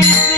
Thank you.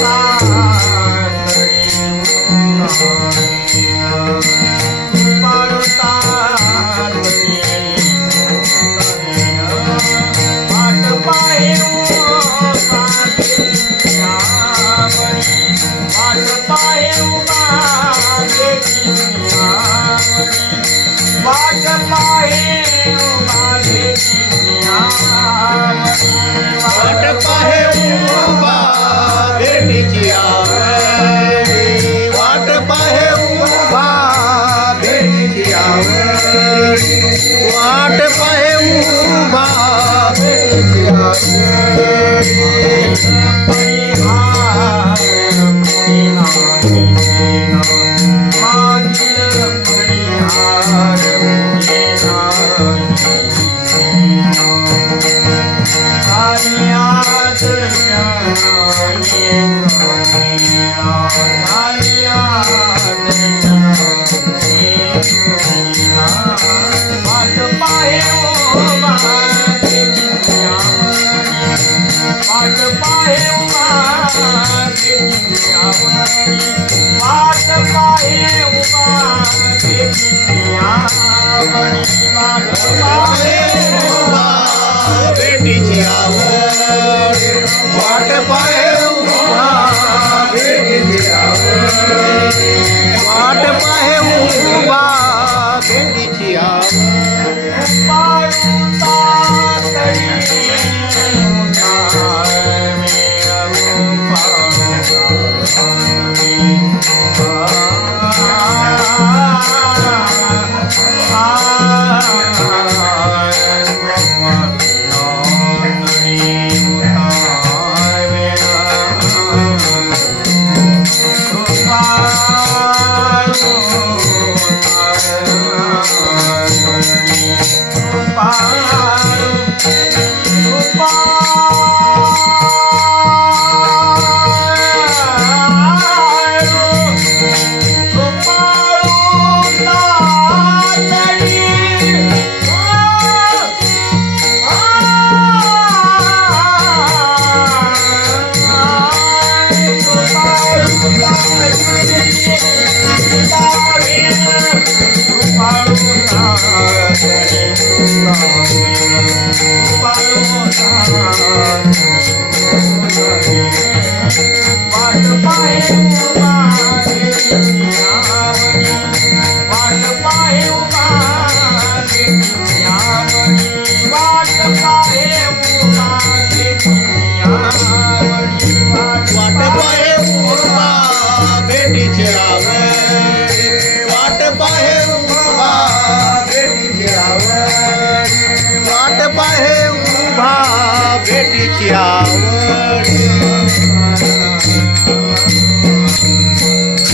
time. વાટ પાહે ઊભા Yeah. વાત પાહે ઉમા દેખી ત્યાં ઉમા બેટી જ્યાં વાટ પાહે ઉમા બેટી જ્યાં વાટ પાહે ઉમા બેટી જ્યાં પાડું તાતડી પાસે ઊભા ભેટી થયા